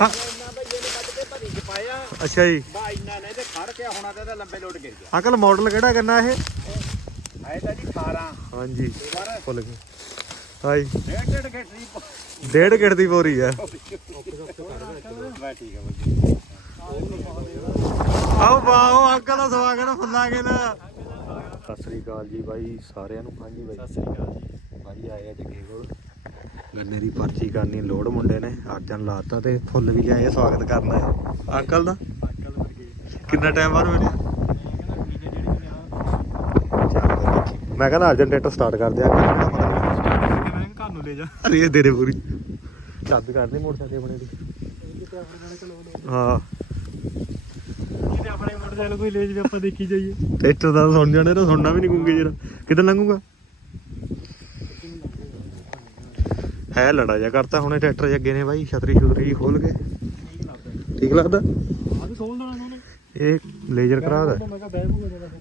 ਹਾਂ। ਇੰਨਾ ਬਈ ਇਹਨੇ ਕੱਢ ਕੇ ਭਰੀ ਚ ਪਾਇਆ ਅੱਛਾ ਜੀ। ਬਾ ਇੰਨਾ ਨੇ ਤੇ ਖੜ ਕੇ ਹੋਣਾ ਤੇ ਇਹਦਾ ਲੰਬੇ ਲੋਟ ਗਿਰ ਗਿਆ ਅੰਕਲ ਮਾਡਲ ਕਿਹੜਾ ਕਰਨਾ ਇਹ? ਹੈ ਤਾਂ ਜੀ 18 ਹਾਂਜੀ। ਤੇ ਬਾਰ ਭੁੱਲ ਗਏ। ਹਾਈ ਡੇਢ ਡੇਢ ਘੱਟਰੀ ਡੇਢ ਗਿੱਟ ਦੀ ਬੋਰੀ ਹੈ ਬਾ ਠੀਕ ਹੈ ਬਈ ਆਓ ਵਾਓ ਅੰਕਲ ਦਾ ਸਵਾਗਤ ਫੁੱਲਾ ਕੇ ਨਾ ਸਤਿ ਸ੍ਰੀ ਅਕਾਲ ਜੀ ਬਾਈ ਸਾਰਿਆਂ ਨੂੰ। ਹਾਂਜੀ ਬਾਈ। ਸਤਿ ਸ੍ਰੀ ਅਕਾਲ ਜੀ। ਬਾਈ ਆਏ ਆ ਜੱਗੇ ਕੋਲ। ਗੰਨੇ ਦੀ ਪਰਚੀ ਕਰਨੀ ਲੋੜ ਮੁੰਡੇ ਨੇ ਅਰਜਨ ਲਾਤਾ ਤੇ ਫੁੱਲ ਵੀ ਲਿਆਏ ਸਵਾਗਤ ਕਰਨਾ ਹੈ। ਅੰਕਲ ਦਾ? ਅੰਕਲ ਕਿੰਨਾ ਟਾਈਮ ਬਾਅਦ ਮਿਲਿਆ। ਮੈਂ ਕਹਿੰਦਾ ਅਰਜਨ ਟਰੈਕਟਰ ਸਟਾਰਟ ਕਰਦੇ ਆ ਅੰਕਲ ਨੂੰ ਪਤਾ ਮੈਂ ਘਰ ਨੂੰ ਲੈ ਜਾ ਅਰੇ ਦੇ ਦੇ ਪੂਰੀ। ਚੱਦ ਕਰਨੀ ਮੋਟਰਸਾਈਕਲ ਆਪਣੇ ਦੀ। ਹਾਂ। ਕਿਤੇ ਆਪਣੇ ਮੋਟਰਸਾਈਕਲ ਕੋਈ ਲੈ ਜਾਵੇ ਆਪਾਂ ਦੇਖੀ ਜਾਈਏ। ਟਰੈਕਟਰ ਦਾ ਸੁਣ ਜਾਣੇ ਤਾਂ ਸੁਣਨਾ ਵੀ ਨਹੀਂ ਗੁੰਗੇ ਜਰਾ। ਕਿੱਦਾਂ ਲੰਘੂਗਾ? ਹੈ ਲੜਾ ਜਾ ਕਰਤਾ ਹੁਣੇ ਟਰੈਕਟਰ ਜੇ ਅੱਗੇ ਨੇ ਬਾਈ, ਛਤਰੀ ਛੁਤਰੀ ਖੋਲ ਕੇ। ਠੀਕ ਲੱਗਦਾ? ਆ ਵੀ ਖੋਲ ਦੇਣਾ ਉਹਨੇ ਇਹ ਲੇਜ਼ਰ ਕਰਾ ਦਾ।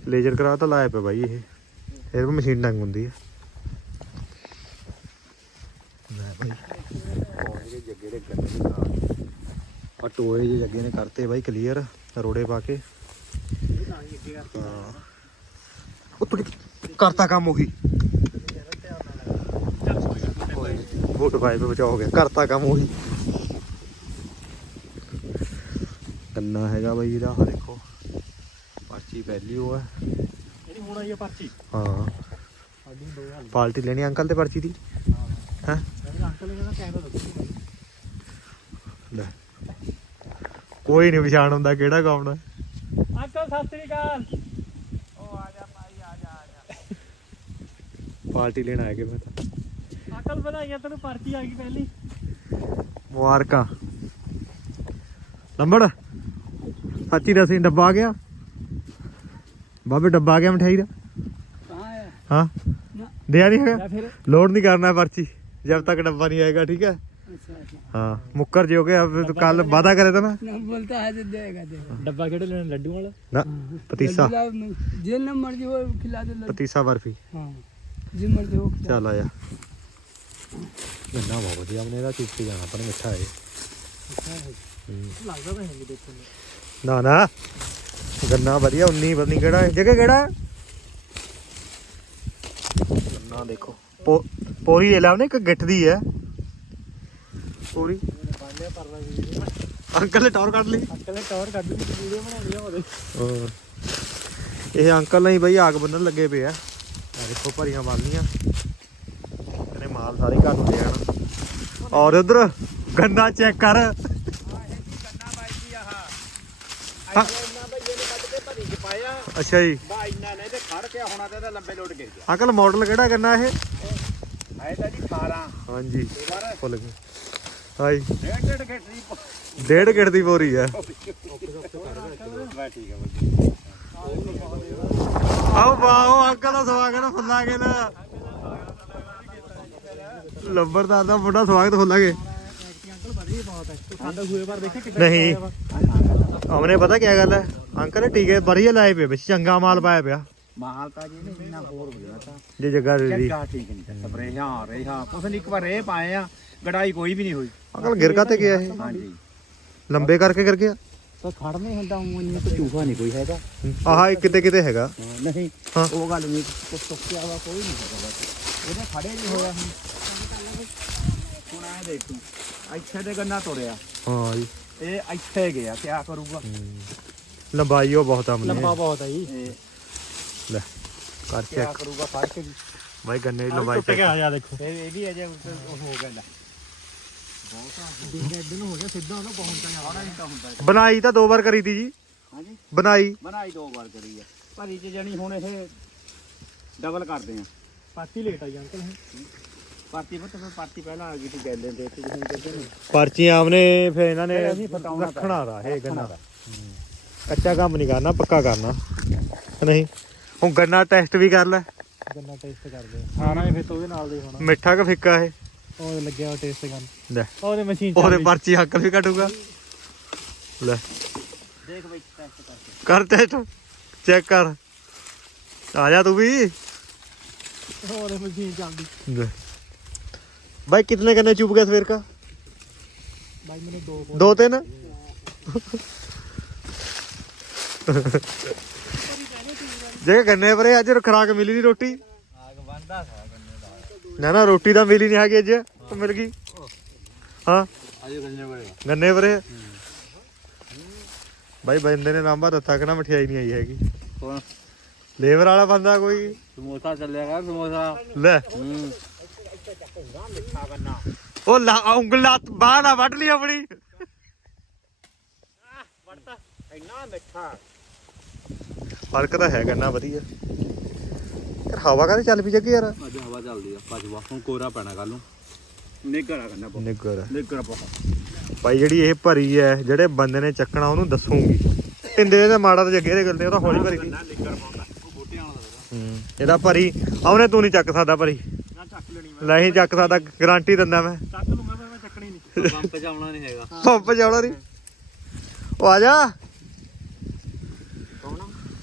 ਲੇਜ਼ਰ ਕਰਾ ਤਾਂ ਲਾਇਆ ਪਿਆ ਬਾਈ ਇਹ। ਇਹਦੇ ਕੋਲ ਮਸ਼ੀਨ ਡੰਗ ਹੁੰਦੀ ਹੈ ਲੈ ਬਾਈ। ਜੱਗੇ ਦੇ ਗੰਨੇ ਨਾਲ ਆ ਟੋਏ ਜੇ ਜੱਗੇ ਨੇ ਕਰਤੇ ਬਾਈ ਕਲੀਅਰ ਰੋੜੇ ਪਾ ਕੇ। ਹਾਂ। ਉਹ ਕਰਤਾ ਕੰਮ ਉਹੀ। ਵੋਟ ਪਾਏ ਪੇ ਬਚਾ ਹੋ ਗਿਆ ਕਰਤਾ ਕੰਮ ਉਹੀ। ਗੰਨਾ ਹੈਗਾ ਬਾਈ ਇਹਦਾ ਆਹ ਦੇਖੋ। ਪਰਚੀ ਪਹਿਲੀ ਉਹ ਹੈ। ਇਹਦੀ ਹੁਣ ਆਈ ਆ ਪਰਚੀ। ਹਾਂ। ਸਾਡੀ ਦੋ ਹਾਲ। ਪਾਲਟੀ ਲੈਣੀ ਅੰਕਲ ਤੇ ਪਰਚੀ ਦੀ? ਹਾਂ। ਹੈ? ਮੇਰੇ ਅੰਕਲ ਨੇ ਕਹਿੰਦਾ ਕੈਮਰਾ ਦੱਸੋ। ਲੈ। ਕੋਈ ਨਹੀਂ ਪਛਾਣ ਹੁੰਦਾ ਕਿਹੜਾ ਕੌਣ ਹੈ ਅੰਕਲ ਸਤਿ ਸ੍ਰੀ ਅਕਾਲ। ਉਹ ਆ ਜਾ ਭਾਈ ਆ ਜਾ ਆ ਜਾ। ਪਾਰਟੀ ਲੈਣ ਆਇਆ ਕਿ ਮੈਂ ਤਾਂ? ਅੰਕਲ ਵਧਾਈਆਂ ਤੈਨੂੰ ਪਰਚੀ ਆ ਗਈ ਪਹਿਲੀ। ਮੁਬਾਰਕਾਂ। ਲੰਬੜ ਸੱਚੀ ਦੱਸੀ ਡੱਬਾ ਗਿਆ? ਬਾਬੇ ਡੱਬਾ ਗਿਆ ਮਠਾਈ ਦਾ? ਹਾਂ? ਦੇ ਆ ਨਹੀਂ ਹੋਇਆ ਲੋਡ ਨਹੀਂ ਕਰਨਾ ਪਰਚੀ ਜਦ ਤੱਕ ਡੱਬਾ ਨਹੀਂ ਆਏਗਾ ਠੀਕ ਹੈ? ਹਾਂ ਮੁੱਕਰ ਜੋਗੇ ਕੱਲ ਵਾਦਾ ਕਰੇ ਤਾਂ ਨਾ। ਬੋਲਤਾ ਹੈ ਦੇਗਾ ਡੱਬਾ ਕਿਹੜਾ ਲੈਣਾ ਲੱਡੂ ਵਾਲਾ? ਨਾ ਪਤੀਸਾ। ਜੇ ਨਾ ਮਰਜ਼ੀ ਖਿਲਾ ਦੇ ਪਤੀਸਾ ਬਰਫੀ। ਹਾਂ ਜੇ ਮਰਜ਼ੀ ਹੋ ਚੱਲ ਆਇਆ। ਗੰਨਾ ਬਹੁਤ ਵਧੀਆ ਉਹਨੇ ਇਹਦਾ ਚੁੱਪ ਕੇ ਜਾਣਾ ਪਰ ਮਿੱਠਾ ਹੈ ਲੱਗਦਾ ਤਾਂ ਹੈ ਨਹੀਂ ਦੇਖਣ ਨੂੰ। ਨਾ ਨਾ। ਗੰਨਾ ਵਧੀਆ 19 ਪਤਾ ਨਹੀਂ ਕਿਹੜਾ ਹੈ? ਜਗ੍ਹਾ ਕਿਹੜਾ? ਗੰਨਾ ਦੇਖੋ। ਪੋ- ਪੋਰੀ ਇਹ ਲਾਉਨੇ ਇੱਕ ਗਿੱਠ ਦੀ ਹੈ। ਪੂਰੀ। ਬਾਲਿਆ ਵੀਡੀਓ ਅੰਕਲ ਨੇ ਟੌਰ ਕੱਢ ਲਈ। ਅੰਕਲ ਨੇ ਟੌਰ ਕੱਢ ਲਈ ਵੀਡੀਓ ਬਣਾਉਣੀ ਆ ਉਹਦੇ। ਹੋਰ। ਇਹ ਅੰਕਲ ਨਹੀਂ ਬਈ ਆਗ ਬੰਨਣ ਲੱਗੇ ਪਏ ਆ। ਆਹ ਦੇਖੋ ਭਰੀਆਂ ਇਹਨੇ ਮਾਲ ਸਾਰੇ ਘਰ ਨੂੰ ਲੈ ਆਣਾ ਔਰ ਉਧਰ ਗੰਨਾ ਚੈੱਕ ਕਰ। ਗੰਨਾ ਬਾਈ ਜੀ ਆਹ। ਹਾਂ। ਇੰਨਾ ਬਈ ਇਹਨੇ ਕੱਢ ਕੇ ਭਰੀ ਚ ਪਾਇਆ। ਅੱਛਾ ਜੀ। ਬਾ ਇੰਨਾ ਨੇ ਤੇ ਖੜ ਕੇ ਹੋਣਾ ਤੇ ਇਹਦਾ ਲੰਬੇ ਲੋਟ ਗਿਰ ਗਿਆ। ਅੰਕਲ ਮਾਡਲ ਕਿਹੜਾ ਗੰਨਾ ਇਹ? ਹੈ ਤਾਂ ਜੀ 18 ਹਾਂਜੀ। ਭੁੱਲ ਗਏ ਹਾਈ ਡੇਢ ਡੇਢ ਘੱਟਰੀ ਡੇਢ ਗਿੱਟ ਦੀ ਬੋਰੀ ਬਈ ਆਓ ਵਾਓ ਅੰਕਲ ਦਾ ਸਵਾਗਤ ਫੁੱਲਾ ਕੇ ਨਾ ਲੰਬਰਦਾਰ ਦਾ ਮੁੰਡਾ ਸਵਾਗਤ ਕਿੱਦਾਂ ਨਹੀਂ। ਹਮਨੇ ਪਤਾ ਕੀ ਗੱਲ ਹੈ ਅੰਕਲ ਨੇ ਟੀਕੇ ਵਧੀਆ ਲਾਏ ਪਏ ਵਿੱਚ ਚੰਗਾ ਮਾਲ ਪਾਇਆ ਪਿਆ। ਮਾਲ ਤਾਂ ਜੀ ਨੇ ਇੰਨਾ ਹੋਰ ਹੋ ਗਿਆ ਤਾਂ। ਜੇ ਜੱਗਾ ਦੇ ਦੀ। ਚੱਕਾ ਠੀਕ ਨਹੀਂ ਸਪਰੇ ਹਾਂ ਰੇ ਹਾਂ ਕੁਛ ਨਹੀਂ ਇੱਕ ਵਾਰ ਰੇ ਪਾਏ ਆ ਗੜਾਈ ਕੋਈ ਵੀ ਨਹੀਂ ਹੋਈ। ਅੰਕਲ ਗਿਰਕਾ ਤੇ ਗਿਆ ਇਹ? ਹਾਂਜੀ। ਲੰਬੇ ਕਰਕੇ ਕਰ ਗਿਆ? ਤਾਂ ਖੜ ਨਹੀਂ ਹੁੰਦਾ ਉਹ ਇੰਨਾ ਤਾਂ ਚੂਹਾ ਨਹੀਂ ਕੋਈ ਹੈਗਾ। ਆਹ ਕਿਤੇ ਕਿਤੇ ਹੈਗਾ। ਨਹੀਂ ਹਾਂ। ਉਹ ਗੱਲ ਨਹੀਂ ਕੁਛ ਸੁੱਕਿਆ ਵਾ ਕੋਈ ਨਹੀਂ ਹੈਗਾ। ਬਸ ਉਹਦੇ ਖੜੇ ਨਹੀਂ ਹੋਇਆ ਹੁਣ। ਹੁਣ ਆ ਦੇਖ ਤੂੰ ਇੱਥੇ ਦੇ ਗੰਨਾ ਤੋੜਿਆ। ਹਾਂ ਜੀ। ਇਹ ਇੱਥੇ ਗਿਆ ਕਿਆ ਕਰੂਗਾ? ਲੰਬਾਈ ਉਹ ਬਹੁਤ ਆਮਨੇ ਬਹੁਤ ਹੈ ਜੀ। ਇਹ ਲੈ ਕਰ ਕਿਆ ਚੈੱਕ ਕਰੂਗਾ ਫੜ ਕੇ ਵੀ। ਬਾਈ ਗੰਨੇ ਦੀ ਲੰਬਾਈ ਚੈੱਕ ਜਾ ਦੇਖੋ। ਫਿਰ ਇਹ ਵੀ ਅਜੇ ਉਹ ਹੋ ਗਿਆ ਲੈ। ਬਹੁਤ ਦਿਨ ਹੋ ਗਿਆ ਸਿੱਧਾ ਉਹਨੂੰ ਪਹੁੰਚਦਾ ਜਾਣਾ ਨਹੀਂ ਤਾਂ ਹੁੰਦਾ ਬਣਾਈ ਤਾਂ ਦੋ ਵਾਰ ਕਰੀ ਤੀ ਜੀ। ਹਾਂਜੀ। ਬਣਾਈ। ਬਣਾਈ ਦੋ ਵਾਰ ਕਰੀ ਆ। ਭਰੀ ਚ ਜਣੀ ਹੁਣ ਇਹ ਡਬਲ ਕਰਦੇ ਆ। ਪਾਰਟੀ ਲੇਟ ਆਈ ਅੰਕਲ ਪਾਰਟੀ ਪਤਾ ਫਿਰ ਪਾਰਟੀ ਪਹਿਲਾਂ ਆ ਗਈ ਸੀ ਗੈਲੇ ਦੇ ਤੇ ਹੁਣ ਕਹਿੰਦੇ ਨੇ ਪਰਚੀ ਆਮਨੇ ਫਿਰ ਇਹਨਾਂ ਨੇ ਫਿਰ ਅਸੀਂ ਫਟਾਉਣਾ ਤਾਂ ਰੱਖਣਾ ਦਾ ਇਹ ਗੰਨਾ। ਕੱਚਾ ਕੰਮ ਨਹੀਂ ਕਰਨਾ ਪੱਕਾ ਕਰਨਾ। ਨਹੀਂ ਹੁਣ ਗੰਨਾ ਟੈਸਟ ਵੀ ਕਰ ਲੈ। ਗੰਨਾ ਟੇਸਟ ਕਰਦੇ ਖਾਣਾ ਹੀ ਫਿਰ ਤਾਂ ਉਹਦੇ ਨਾਲ ਦੇ ਹੋਣਾ। ਮਿੱਠਾ ਕਿ ਫਿੱਕਾ ਇਹ? ਉਹ ਲੱਗਿਆ ਟੇਸਟ ਕਰਨ। ਲੈ। ਉਹਦੇ ਮਸ਼ੀਨ ਉਹਦੇ ਪਰਚੀ ਹੱਕ ਵੀ ਕੱਟੂਗਾ ਲੈ। ਦੇਖ ਬਈ ਟੈਸਟ ਕਰਕੇ ਕਰ ਟੈਸਟ ਚੈੱਕ ਕਰ। ਆ ਜਾ ਤੂੰ ਵੀ। ਉਹਦੇ ਮਸ਼ੀਨ ਚੱਲਦੀ ਲੈ। भाई कितने गन्ने चुप गए सवेर का ਬਾਈ ਮੈਨੂੰ ਦੋ ਦੋ ਤਿੰਨ ਜੇ ਗੰਨੇ ਪਰੇ ਅੱਜ ਖਰਾਕ ਮਿਲੀ ਨਹੀਂ ਰੋਟੀ ਆਗ ਬੰਦਾ ਖਾ ਗੰਨੇ ਦਾ ਨਾ ਨਾ ਰੋਟੀ ਤਾਂ ਮਿਲੀ ਨਹੀਂ ਹੈਗੀ ਅੱਜ ਉਹ ਮਿਲ ਗਈ ਹਾਂ ਅੱਜ ਗੰਨੇ ਬੜੇਗਾ ਗੰਨੇ ਪਰੇ ਬਾਈ ਬੰਦੇ ਨੇ ਨਾਂਬਾ ਦਿੱਤਾ ਕਿ ਨਾ ਮਠਿਆਈ ਨਹੀਂ ਆਈ ਹੈਗੀ ਕੌਣ ਲੇਬਰ ਵਾਲਾ ਬੰਦਾ ਕੋਈ ਸਮੋਸਾ ਚੱਲਿਆਗਾ ਸਮੋਸਾ ਲੈ ਹੂੰ ਮਿੱਠਾ ਗੰਨਾ ਉਹ ਲਾ ਉਂਗਲਾਂ ਬਾਹਰ ਨਾ ਵੱਢ ਲਈ ਆਪਣੀ। ਵੜਤਾ ਇੰਨਾ ਮਿੱਠਾ ਫ਼ਰਕ ਤਾਂ ਹੈ ਗੰਨਾ ਵਧੀਆ। ਯਾਰ ਹਵਾ ਕਾਹਦੇ ਚੱਲ ਪਈ ਜੱਗੇ ਯਾਰ? ਅੱਜ ਹਵਾ ਚੱਲਦੀ ਆ ਪਛਵਾ ਹੁਣ ਕੋਰਾ ਪੈਣਾ ਕੱਲ ਨੂੰ। ਨਿੱਗਰ ਆ ਗੰਨਾ ਬਹੁਤ। ਨਿੱਗਰ ਨਿੱਗਰ ਬਹੁਤ। ਭਾਈ ਜਿਹੜੀ ਇਹ ਭਰੀ ਹੈ ਜਿਹੜੇ ਬੰਦੇ ਨੇ ਚੱਕਣਾ ਉਹਨੂੰ ਦੱਸੂਗੀ। ਇੰਦੇ ਦੇ ਮਾੜਾ ਤੇ ਜੱਗੇ ਦੇ ਗੱਲੇ ਉਹ ਤਾਂ ਹੌਲੀ ਭਰੀ ਗਈ ਗੰਨਾ ਨਿੱਗਰ ਪਾਉਂਦਾ ਉਹ ਬੂਟਿਆਂ ਵਾਲਾ ਦਾ ਹੂੰ ਇਹਦਾ ਭਰੀ ਆਉਨੇ ਤੂੰ ਨਹੀਂ ਚੱਕ ਸਕਦਾ ਭਰੀ। ਨਹੀਂ ਚੱਕ ਸਕਦਾ ਗਾਰੰਟੀ ਦਿੰਦਾ ਮੈਂ। ਚੱਕ ਲੂੰਗਾ ਪਰ ਮੈਂ ਚੱਕਣੀ ਨਹੀਂ। ਪੰਪ ਚ ਆਉਣਾ ਨਹੀਂ ਹੈਗਾ। ਪੰਪ ਜਾਉਣਾ ਨਹੀਂ। ਉਹ ਆ ਜਾ। ਕੌਣ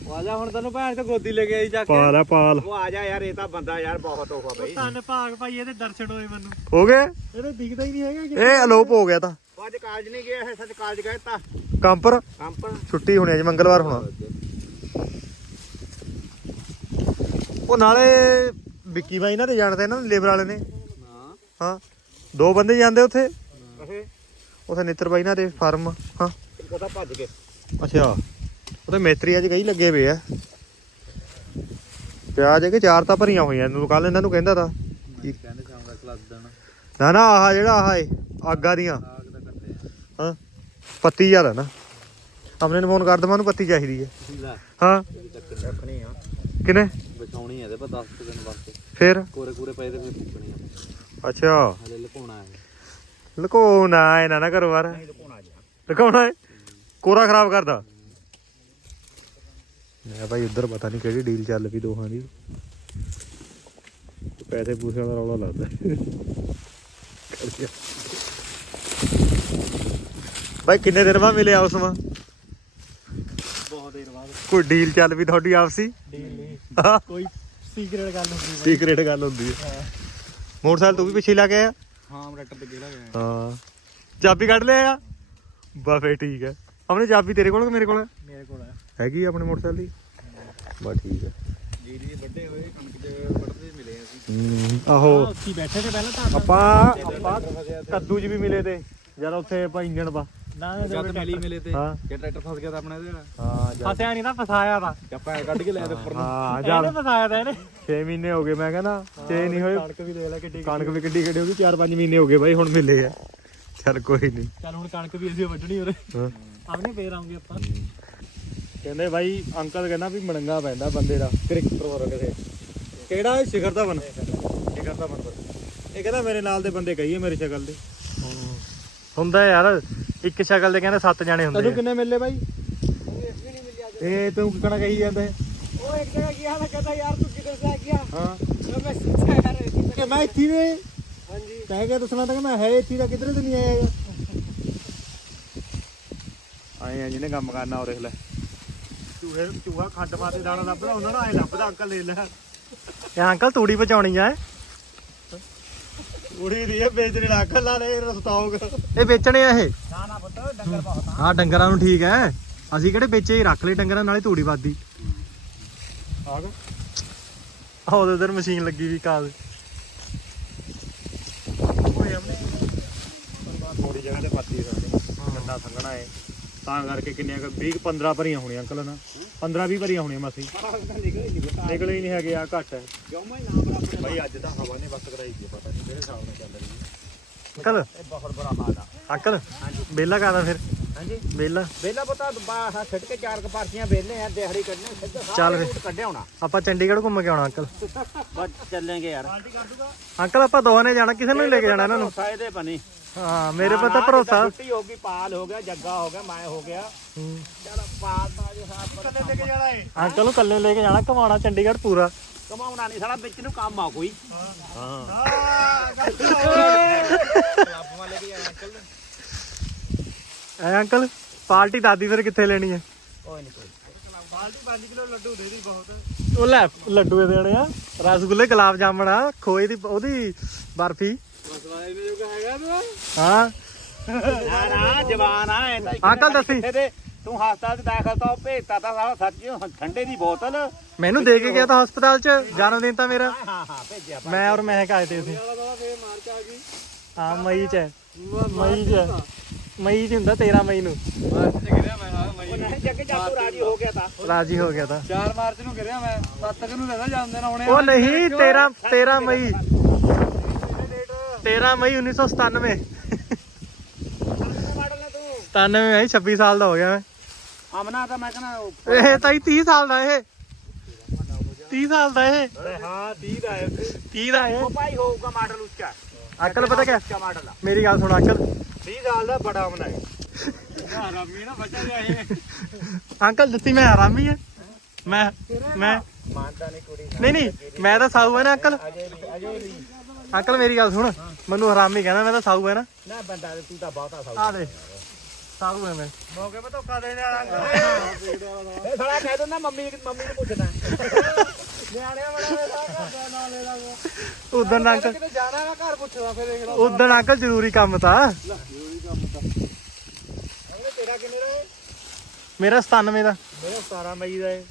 ਉਹ ਆ ਜਾ ਹੁਣ ਤੈਨੂੰ ਭੈਣ ਤੇ ਗੋਦੀ ਲੈ ਕੇ ਆਈ ਚੱਕ ਪਾਲ ਆ ਪਾਲ। ਉਹ ਆ ਜਾ ਯਾਰ ਇਹ ਤਾਂ ਬੰਦਾ ਯਾਰ ਬਹੁਤ ਔਖਾ ਬਈ। ਧੰਨ ਭਾਗ ਭਾਈ ਇਹਦੇ ਦਰਸ਼ਨ ਹੋਏ ਮੈਨੂੰ। ਹੋ ਗਏ? ਇਹਦੇ ਦਿਖਦਾ ਹੀ ਨਹੀਂ ਹੈਗਾ ਕਿ ਇਹ ਅਲੋਪ ਹੋ ਗਿਆ ਤਾਂ। ਅੱਜ ਕਾਲਜ ਨਹੀਂ ਗਿਆ ਹੈ ਸੱਚ ਕਾਲਜ ਗਏ ਤਾਂ। ਕੰਪਰ? ਕੰਪ ਛੁੱਟੀ ਹੋਣੀ ਅੱਜ ਮੰਗਲਵਾਰ ਹੋਣਾ। ਉਹ ਨਾਲੇ ਵਿੱਕੀ ਬਾਈ ਇਹਨਾਂ ਦੇ ਜਾਣਦੇ ਇਹਨਾਂ ਦੇ ਲੇਬਰ ਵਾਲੇ ਨੇ? ਹਾਂ। ਹਾਂ। ਦੋ ਬੰਦੇ ਜਾਂਦੇ ਉੱਥੇ? ਅਹੇ ਉੱਥੇ ਨਿੱਤਰ ਬਾਈ ਇਹਨਾਂ ਦੇ ਫਾਰਮ ਹਾਂ। ਕਦਾ ਭੱਜ ਗਏ। ਅੱਛਾ। ਉਹਦੇ ਮੇਤਰੀ ਅੱਜ ਕਈ ਲੱਗੇ ਪਏ ਆ। ਪਿਆਜ ਹੈ ਕਿ ਚਾਰ ਤਾਂ ਭਰੀਆਂ ਹੋਈਆਂ ਇਹਨੂੰ ਕੱਲ ਇਹਨਾਂ ਨੂੰ ਕਹਿੰਦਾ ਤਾਂ। ਕਹਿੰਦੇ ਸ਼ਾਮ ਦਾ ਕਲਾਸ ਦੇਣਾ। ਨਾ ਨਾ ਆਹ ਜਿਹੜਾ ਆਹ ਏ ਆਗਾ ਦੀਆਂ। ਸਾਗ ਦਾ ਕੱਟੇ ਹਾਂ। ਪੱਤੀ ਜ਼ਿਆਦਾ ਨਾ। ਆਪਣੇ ਨੂੰ ਫੋਨ ਕਰ ਦਵਾਂ ਨੂੰ ਪੱਤੀ ਚਾਹੀਦੀ ਹੈ। ਲੈ। ਹਾਂ। ਰੱਖਣੀ ਆ ਕਿਨੇ ਬਚਾਉਣੀ ਆ ਤੇ ਪਰ 10 ਦਿਨ ਵਾਸਤੇ ਫੇਰ? ਕੋਰੇ ਕੋਰੇ ਪਏ ਤੇ ਫਿਰ ਫੁੱਕਣੀ ਆ। ਅੱਛਾ। ਹਲੇ ਲੁਕਾਉਣਾ ਹੈ ਲੁਕੋ ਨਾ ਇਹਨਾਂ ਨਾ ਕਰੋ ਵਾਰ ਨਹੀਂ ਲੁਕਾਉਣਾ ਜੀ। ਲੁਕਾਉਣਾ ਹੈ। ਕੋਰਾ ਖਰਾਬ ਕਰਦਾ। ਮੈਂ ਭਾਈ ਉੱਧਰ ਪਤਾ ਨਹੀਂ ਕਿਹੜੀ ਡੀਲ ਚੱਲ ਪਈ ਦੋਹਾਂ ਦੀ। ਪੈਸੇ ਪੂਸੇ ਦਾ ਰੌਲਾ ਲੱਗਦਾ। ਕਰ ਗਿਆ। ਭਾਈ ਕਿੰਨੇ ਦਿਨ ਬਾਅਦ ਮਿਲੇ ਉਸ ਮਾ ਬਹੁਤ ਦੇਰ ਬਾਅਦ। ਕੋਈ ਡੀਲ ਚੱਲ ਪਈ ਤੁਹਾਡੀ ਆਪਸੀ? ਡੀਲ ਹਾਂ ਕੋਈ ਸੀਕ੍ਰੇਟ ਗੱਲ ਹੁੰਦੀ ਸੀਕ੍ਰੇਟ ਗੱਲ ਹੁੰਦੀ ਹੈ। ਮੋਟਰਸਾਈਕਲ ਤੂੰ ਵੀ ਪਿੱਛੇ ਲਾ ਕੇ ਆਇਆ? ਹਾਂ ਟਰੈਕਟਰ ਤੇ ਕਿਹੜਾ ਗਿਆ। ਹਾਂ। ਚਾਬੀ ਕੱਢ ਲਿਆ ਆ? ਬਾ ਫੇ ਠੀਕ ਹੈ। ਆਪਣੇ ਚਾਬੀ ਤੇਰੇ ਕੋਲ ਕਿ ਮੇਰੇ ਕੋਲ? ਹੈ ਮੇਰੇ ਕੋਲ ਹੈ ਹੈਗੀ ਆਪਣੇ ਮੋਟਰਸਾਈਕਲ ਦੀ? ਬਾ ਠੀਕ ਹੈ। ਜੀਰੀ ਵੱਡੇ ਹੋਏ ਕਣਕ ਦੇ ਵੱਢਦੇ ਮਿਲੇ ਅਸੀਂ। ਆਹੋ। ਉੱਥੇ ਬੈਠੇ ਤੇ ਪਹਿਲਾਂ ਤਾਂ ਆਪਾਂ ਆਪਾਂ ਕੱਦੂ 'ਚ ਵੀ ਮਿਲੇ ਤੇ। ਜਦ ਉੱਥੇ ਆਪਾਂ ਇੰਜਣ ਪਾ ਨਾ ਨਾ ਜਦ ਮਿਲੀ ਮਿਲੇ ਤੇ ਹਾਂ। ਕਿ ਟਰੈਕਟਰ ਫਸ ਗਿਆ ਤਾਂ ਆਪਣੇ ਇਹਦੇ ਨਾਲ। ਹਾਂ ਜਦ- ਫਸਿਆ ਨਹੀਂ ਨਾ ਫਸਾਇਆ ਤਾਂ। ਚੱਪਾ ਕੱਢ ਕੇ ਲੈ ਦੇ ਉੱਪਰ ਨੂੰ। ਹਾਂ ਇਹਨੇ ਜਦ ਫਸਾਇਆ ਤਾਂ ਇਹਨੇ। 6 ਮਹੀਨੇ ਹੋ ਗਏ ਮੈਂ ਕਹਿੰਦਾ 6 ਨਹੀਂ ਹੋਏ। ਕਣਕ ਵੀ ਦੇਖ ਲੈ ਕਿੱਡੀ ਕਣਕ ਵੀ ਕਿੱਡੀ ਕਿੱਡੀ ਹੋ ਗਈ 4-5 ਮਹੀਨੇ ਹੋ ਗਏ ਬਾਈ ਹੁਣ ਮਿਲੇ ਆ। ਚੱਲ ਕੋਈ ਨਹੀਂ ਚੱਲ ਹੁਣ ਕਣਕ ਵੀ ਅਸੀਂ ਵੱਢਣੀ ਉਰੇ। ਹਾਂ। ਆਪਨੇ ਫੇਰ ਆਉਂਗੇ ਆਪਾਂ। ਕਹਿੰਦੇ ਬਾਈ ਅੰਕਲ ਕਹਿੰਦਾ ਵੀ ਮੜੰਗਾ ਪੈਂਦਾ ਬੰਦੇ ਦਾ ਕ੍ਰਿਕਟਰ ਹੋਰ ਕਿਸੇ ਕਿਹੜਾ ਇਹ ਸ਼ਿਖਰ ਦਾ ਬਣ ਸ਼ਿਖਰ ਦਾ ਬਣ ਇਹ ਕਹਿੰਦਾ ਮੇਰੇ ਨਾਲ ਦੇ ਬੰਦੇ ਕਹੀਏ ਮੇਰੀ ਸ਼ਕਲ ਦੇ। ਹੁੰਦਾ ਯਾਰ ਇੱਕ ਸ਼ਕਲ ਦੇ ਕਹਿੰਦੇ ਸੱਤ ਜਾਣੇ ਹੁੰਦੇ ਤੈਨੂੰ ਕਿੰਨੇ ਮਿਲੇ ਬਾਈ? ਇਹ ਤੂੰ ਕਿਹੜਾ ਕਹੀ ਜਾਂਦਾ? ਹੈ? ਹਾਂ ਕਿ ਮੈਂ ਇੱਥੇ ਵੇ ਕਹਿ ਕੇ ਦੱਸਣਾ ਤਾਂ ਮੈਂ ਹੈ ਇੱਥੇ ਦਾ ਕਿਧਰੇ ਤੇ ਨਹੀਂ ਆਇਆ ਹੈਗਾ। ਆਏ ਆ ਜਿਹਨੇ ਕੰਮ ਕਰਨਾ ਉਹ ਦੇਖ ਲੈ। ਚੂਹੇ ਚੂਹਾ ਖੱਡ ਪਾਤੇ ਦਾਣਾ ਲੱਭਦਾ ਉਹਨਾਂ ਨੂੰ ਐ ਲੱਭਦਾ ਅੰਕਲ ਲੈ ਲੈ। ਇਹ ਅੰਕਲ ਤੂੜੀ ਪਚਾਉਣੀ ਆ। ਉੜੀ ਦੀ ਇਹ ਵੇਚਣੇ ਰੱਖ ਲਾ ਲੈ ਰਸਤਾਉਗ ਇਹ ਵੇਚਣੇ ਆ ਇਹ। ਡੰਗਰ ਬਹੁਤ ਹਾਂ ਡੰਗਰਾਂ ਨੂੰ ਠੀਕ ਹੈ। ਅਸੀਂ ਕਿਹੜੇ ਵੇਚੇ ਹੀ ਰੱਖ ਲਏ ਡੰਗਰਾਂ ਨਾਲੇ ਤੂੜੀ ਵੱਧਦੀ। ਆ ਆਹ ਉਹਦੇ ਉਧਰ ਮਸ਼ੀਨ ਲੱਗੀ ਵੀ ਕਾਲ। ਓਏ ਹਮਨੇ ਥੋੜੀ ਜਗ੍ਹਾ ਤੇ ਪਾਤੀ ਤਾਂ ਕਰਕੇ ਕਿੰਨੀਆਂ ਕੁ 20 15 ਭਰੀਆਂ ਹੋਣੀਆਂ ਅੰਕਲ ਨਾ। 15 20 ਭਰੀਆਂ ਹੋਣੀਆਂ ਮਸੀਂ। ਨਿਕਲੇ ਹੀ ਨਹੀਂ ਹੈਗੇ ਆ ਘੱਟ ਹੈ। ਕਿਉਂ ਮੈਂ ਨਾ ਬਰਾਬਰ ਭਾਈ ਅੱਜ ਤਾਂ ਹਵਾ ਨੇ ਬਸ ਕਰਾਈ ਦੀ ਪਤਾ ਨਹੀਂ ਕਿਹੜੇ ਹਿਸਾਬ ਨਾਲ ਚੱਲ ਰਹੀ ਹੈ। ਅੰਕਲ। ਇਹ ਬਹੁਤ ਬੁਰਾ ਹਾਲ ਆ। ਅੰਕਲ ਬੇਲਾ ਕਾਦਾ ਫਿਰ? ਹਾਂਜੀ। ਬੇਲਾ ਵੇਲਾ ਪਤਾ ਬਾਹਰ ਛੱਡ ਕੇ ਚਾਰ ਕ ਪਾਰਟੀਆਂ ਵੇਲੇ ਆ ਦਿਹਾੜੀ ਕੱਢਣੇ ਸਿੱਧਾ ਚੱਲ ਸਾਰੇ ਫਿਰ। ਰੂਟ ਕੱਢਿਆ ਹੋਣਾ। ਆਪਾਂ ਚੰਡੀਗੜ੍ਹ ਘੁੰਮ ਕੇ ਆਉਣਾ ਅੰਕਲ। ਬਸ ਚੱਲਾਂਗੇ ਯਾਰ। ਅੰਕਲ ਆਪਾਂ ਦੋਵਾਂ ਨੇ ਜਾਣਾ ਕਿਸੇ ਨੂੰ ਨਹੀਂ ਲੈ ਕੇ ਜਾਣਾ ਇਹਨਾਂ ਨੂੰ। ਭਰੋਸਾ ਇਹਦੇ ਬਣੀ। ਹਾਂ ਮੇਰੇ ਪਤਾ ਭਰੋਸਾ। ਛੁੱਟੀ ਹੋ ਗਈ ਪਾਲ ਹੋ ਗਿਆ ਜੱਗਾ ਹੋ ਗਿਆ ਮੈਂ ਹੋ ਗਿਆ। ਹੂੰ। ਚਲ ਪਾਲ ਦਾ ਜੋ ਸਾਥ ਕੱਲੇ ਲੈ ਕੇ ਜਾਣਾ ਏ। ਅੰਕਲ ਨੂੰ ਕੱਲੇ ਲੈ ਕੇ ਜਾਣਾ ਘਮਾਉਣਾ ਚੰਡੀਗੜ੍ਹ ਪੂਰਾ। ਕਮਾਉਣਾ ਨਹੀਂ ਸਾਲਾ ਵਿੱਚ ਨੂੰ ਕੰਮ ਆ ਕੋਈ। ਹਾਂ। ਕਲੱਬ ਵਾਲੇ ਅੰਕਲ ਐ ਅੰਕਲ ਪਾਰਟੀ ਦਾਦੀ ਫਿਰ ਕਿੱਥੇ ਲੈਣੀ ਹੈ? ਕੋਈ ਨਹੀਂ ਕੋਈ ਬਾਲਟੀ 5 ਕਿਲੋ ਲੱਡੂ ਦੇ ਦੀ ਬਹੁਤ। ਉਹ ਲੈ ਲੱਡੂ ਇਹ ਦੇਣੇ ਆ। ਰਸਗੁੱਲੇ ਗੁਲਾਬ ਜਾਮਣ ਆ ਖੋਏ ਦੀ ਉਹਦੀ ਬਰਫੀ। ਹਾਂ। ਨਾ ਨਾ ਜਵਾਨ ਆ ਅੰਕਲ ਦੱਸੀ। ਤੂੰ ਹਸਪਤਾਲ ਚ ਦਾਖਲ ਤਾਂ ਭੇਜਤਾ ਤਾਂ ਸਾਰਾ ਸੱਚ ਠੰਡੇ ਦੀ ਬੋਤਲ। ਮੈਨੂੰ ਦੇ ਕੇ ਗਿਆ ਤਾਂ ਹਸਪਤਾਲ 'ਚ ਜਨਮ ਦਿਨ ਤਾਂ ਮੇਰਾ। ਹਾਂ ਹਾਂ ਭੇਜਿਆ ਮੈਂ ਔਰ ਮਹਿਕ ਆਏ ਤੇ ਗਈ। ਹਾਂ ਮਈ 'ਚ ਹੈ। ਮਈ 'ਚ ਹੈ। ਮਈ 'ਚ ਹੁੰਦਾ 13 ਮਈ ਨੂੰ। ਮਾਰਚ ਚ ਗਿਰਿਆ ਮੈਂ ਹਾਂ ਮਈ ਉਹ ਨਹੀਂ ਜੱਗੇ ਜਾਤੂ ਰਾਜੀ ਹੋ ਗਿਆ ਤਾਂ। ਰਾਜੀ ਹੋ ਗਿਆ ਤਾਂ। 4 ਮਾਰਚ ਨੂੰ ਗਿਰਿਆ ਮੈਂ। 7 ਤੱਕ ਨੂੰ ਲੈਦਾ ਜਾਂਦੇ ਨਾ ਹੁਣੇ। ਉਹ ਨਹੀਂ 13 13 ਮਈ। 13 ਮਈ 1997 ਮਾਡਲ ਨੇ ਤੂੰ। 97 ਹੈ 26 ਸਾਲ ਦਾ ਹੋ ਗਿਆ ਆਮਨਾ ਤਾਂ ਮੈਂ ਕਹਿੰਦਾ ਇਹ ਤਾਂ ਹੀ 30 ਸਾਲ ਦਾ ਇਹ। 30 ਸਾਲ ਦਾ ਇਹ। ਹਾਂ 30 ਦਾ ਹੈ 30 ਦਾ ਇਹ। ਉਹ ਭਾਈ ਹੋਊਗਾ ਮਾਡਲ ਉੱਚਾ। ਅੰਕਲ ਪਤਾ ਕਿਆ? ਉੱਚਾ ਮਾਡਲ ਆ। ਮੇਰੀ ਗੱਲ ਸੁਣ ਅੰਕਲ। 30 ਸਾਲ ਦਾ ਬੜਾ ਬਣਾਇਆ ਰਾਮੀ ਨਾ ਬਚਾ ਗਿਆ ਇਹ। ਅੰਕਲ ਦਿੱਤੀ ਮੈਂ ਹਰਾਮੀ ਹੈ ਮੈਂ ਮੈਂ। ਮਾਨਦਾ ਨਹੀਂ ਕੁੜੀ ਨਹੀਂ ਨਹੀਂ ਮੈਂ ਤਾਂ ਸਾਊ ਹੈ ਨਾ ਅੰਕਲ। ਅਜੇ ਵੀ ਅਜੇ ਵੀ। ਅੰਕਲ ਮੇਰੀ ਗੱਲ ਸੁਣ। ਮੈਨੂੰ ਹਰਾਮੀ ਕਹਿੰਦਾ ਮੈਂ ਤਾਂ ਸਾਊ ਹੈ ਨਾ। ਨਾ ਬੰਦਾ ਤੇ ਤੂੰ ਤਾਂ ਬਹੁਤਾ ਸੌ ਆ ਦੇ ਹੈ ਮੈਂ ਮੌਕੇ 'ਤੇ ਧੋਖਾ ਦੇਣ ਵਾਲਾ ਇਹ ਸਾਲਾ ਕਹਿ ਦਿੰਦਾ ਮੰਮੀ ਮੰਮੀ ਨੂੰ ਪੁੱਛਦਾ ਨਿਆਣਿਆਂ ਬੜਾ ਵੇਲਾ ਕਰਦਾ ਨਾਲ ਇਹਦਾ ਉਦੋਂ ਅੰਕਲ ਕਿਤੇ ਜਾਣਾ ਨਾ ਘਰ ਪੁੱਛਦਾ ਫਿਰ ਦੇਖ ਲਾ। ਉਦੋਂ ਅੰਕਲ ਜ਼ਰੂਰੀ ਕੰਮ ਤਾਂ। ਤੇਰਾ ਕਿੰਨੇ ਦਾ ਮੇਰਾ 97 ਦਾ। ਮੇਰਾ 17 ਮਈ ਦਾ ਹੈ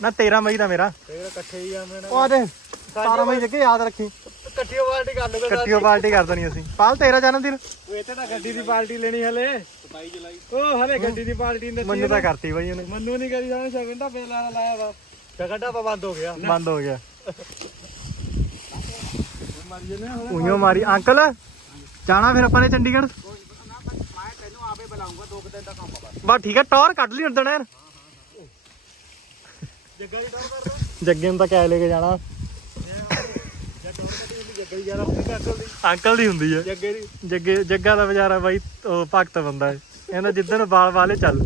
ਨਾ 13 ਮਈ ਦਾ ਮੇਰਾ। ਤੇਰਾ ਇਕੱਠੇ ਹੀ ਆ ਮੇਰੇ ਉਹ ਆ ਦੇ 17 ਮਈ ਜੱਗੇ ਯਾਦ ਰੱਖੀ। ਇਕੱਠੀ ਪਾਰਟੀ ਕਰ ਲਓ ਕੱਟੀਓ ਪਾਰਟੀ ਕਰ ਦੇਣੀ ਅਸੀਂ। ਪਾਲ ਤੇਰਾ ਜਨਮ ਦਿਨ। ਇੱਥੇ ਤਾਂ ਗੱਡੀ ਦੀ ਪਾਰਟੀ ਲੈਣੀ ਹਲੇ। 27 ਜੁਲਾਈ। ਉਹ ਹਲੇ ਗੱਡੀ ਦੀ ਪਾਰਟੀ ਨੇ ਮੈਨੂੰ ਤਾਂ ਕਰਤੀ ਬਾਈ ਉਹਨੇ। ਮੰਨੂ ਨਹੀਂ ਕਰੀ ਜਾਣੇ ਸ਼ਗਨ ਦਾ ਬੇਲ ਵਾਲਾ ਲਾਇਆ ਵਾ। ਸ਼ਗਨ ਦਾ ਬੰਦ ਹੋ ਗਿਆ। ਬੰਦ ਹੋ ਗਿਆ। ਮਰ ਜਨੇ ਹੁਣ। ਉਈਓ ਮਾਰੀ। ਅੰਕਲ ਜਾਣਾ ਫਿਰ ਆਪਾਂ ਨੇ ਚੰਡੀਗੜ੍ਹ? ਮੈਂ ਤੈਨੂੰ ਆਪੇ ਬੁਲਾਉਂਗਾ ਦੋ ਕੁ ਦਿਨ ਦਾ ਕੰਮ ਆ ਬਸ। ਬਸ ਠੀਕ ਹੈ ਟੌਰ ਕੱਢ ਲਈ ਯਾਰ। ਜੱਗਾ ਦੀ ਟੌਰ ਕਰਦਾ। ਜੱਗੇ ਨੂੰ ਤਾਂ ਕਹਿ ਲੈ ਕੇ ਜਾਣਾ। ਜੱਗਾ ਹੀ ਯਾਰ ਆਪਣੀ ਕਾਕਲ ਦੀ। ਅੰਕਲ ਦੀ ਹੁੰਦੀ ਹੈ ਜੱਗੇ ਦੀ। ਜੱਗੇ ਜੱਗਾ ਦਾ ਵਿਚਾਰਾ ਬਾਈ ਉਹ ਭਗਤ ਬੰਦਾ ਹੈ। ਕਹਿੰਦਾ ਜਿੱਦਣ ਵਾਲ ਵਾਲੇ ਚੱਲ।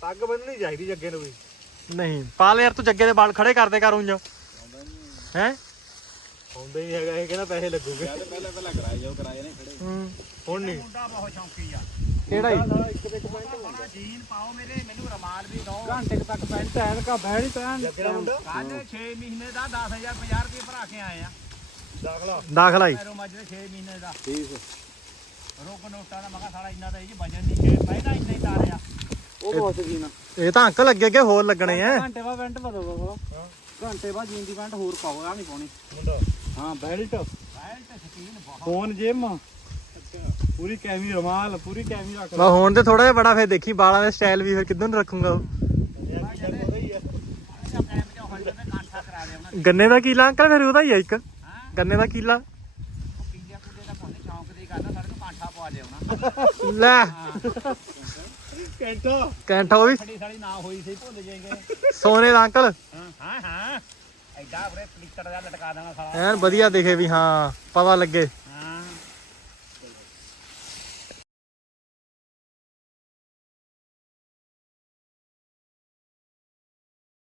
ਪੱਗ ਬੰਨਣੀ ਚਾਹੀਦੀ ਜੱਗੇ ਨੂੰ ਵੀ। ਨਹੀਂ ਪਾਲ ਯਾਰ ਤੂੰ ਜੱਗੇ ਦੇ ਵਾਲ ਖੜੇ ਕਰਦੇ ਕਰ ਉਂਝ। ਹੈ? ਆਉਂਦਾ ਹੀ ਹੈਗਾ ਇਹ ਕਹਿੰਦਾ ਪੈਸੇ ਲੱਗੂਗੇ? ਪਹਿਲਾਂ ਪਹਿਲਾਂ ਕਰਾਏ ਜਾਓ ਕਰਾਏ ਨੇ ਖੜੇ। ਹੁਣ ਨਹੀਂ। ਮੁੰਡਾ ਬਹੁਤ ਸ਼ੌਂਕੀ ਆ। ਕਿਹੜਾ ਹੀ ਆਪਣਾ ਜੀਨ ਪਾਓ ਮੇਰੇ ਮੈਨੂੰ ਰਮਾਲ ਵੀ ਦੋ ਘੰਟੇ ਤੱਕ ਪੈਂਟ ਐਨ ਕਾ ਬਹਿ ਨਹੀਂ ਪੈਣ ਜੱਗੇ ਦਾ ਮੁੰਡਾ? ਕੱਲ 6 ਮਹੀਨੇ ਦਾ 10000 50 ਰੁਪਏ ਭਰਾ ਕੇ ਆਏ ਆ। ਦਾਖਲਾ। ਦਾਖਲਾ ਹੀ ਪੈਰੋਂ ਮੱਝ ਦੇ 6 ਮਹੀਨੇ ਦਾ। ਠੀਕ ਰੋਕ ਨੋਟਾਂ ਦਾ ਮਗਾ ਸਾਲਾ ਇੰਨਾ ਤਾਂ ਇਹ ਜੀ ਵਜਨ ਨਹੀਂ ਛੇ ਪਹਿਲਾਂ ਇੰਨਾ ਹੀ ਤਾਰਿਆ ਉਹ ਬਹੁਤ ਸੀ ਨਾ। ਇਹ ਤਾਂ ਅੰਕਲ ਅੱਗੇ ਅੱਗੇ ਹੋਰ ਲੱਗਣੇ ਆ। ਘੰਟੇ ਬਾਅਦ ਪੈਂਟ ਬਦਲ ਘੰਟੇ ਬਾਅਦ ਜੀਨ ਦੀ ਪੈਂਟ ਹੋਰ ਪਾਓ ਆ ਨਹੀਂ ਪਾਉਣੀ। ਮੁੰਡਾ। ਹਾਂ ਬੈਲਟ ਬੈਲਟ ਸਕੀਨ ਬਹੁਤ। Phone gym. ਪੂਰੀ ਕੈਮੀ ਰਮਾਲ ਪੂਰੀ ਕੈਮੀ ਰੱਖ ਮੈਂ ਹੁਣ ਤੇ ਥੋੜਾ ਜਿਹਾ ਬੜਾ ਫੇਰ ਦੇਖੀ ਵਾਲਾਂ ਦੇ ਸਟਾਈਲ ਵੀ ਫਿਰ ਕਿੱਦਾਂ ਰੱਖੂੰਗਾ ਦੇ ਗੰਨੇ ਦਾ ਕੀਲਾ ਅੰਕਲ ਫਿਰ ਉਹਦਾ ਹੀ ਆ ਇੱਕ। ਗੰਨੇ ਦਾ ਕੀਲਾ। ਉਹ ਪੀਜਾ ਕੁੱਤੇ ਦਾ ਕੋਈ ਸ਼ੌਂਕ ਦੀ ਗੱਲ ਆ ਸਾਡੇ ਨੂੰ ਕਾਂਠਾ। ਪਵਾ ਦੇ ਉਹਨਾਂ ਲੈ ਕੈਂਟਾ ਕੈਂਠਾ ਉਹ ਵੀ। ਛੜੀ ਸਾਲੀ ਨਾ ਹੋਈ ਸੀ ਭੁੱਲ ਜਾਏਗੇ। ਸੋਨੇ ਦਾ ਅੰਕਲ। ਹਾਂ ਹਾਂ ਹਾਂ। ਐਡਾ ਬਰੇ ਪਲਿੱਤਰ ਦਾ ਲਟਕਾ ਦੇਣਾ ਸਾਲਾ। ਐਨ ਵਧੀਆ ਦਿਖੇ ਵੀ ਹਾਂ ਪਤਾ ਲੱਗੇ।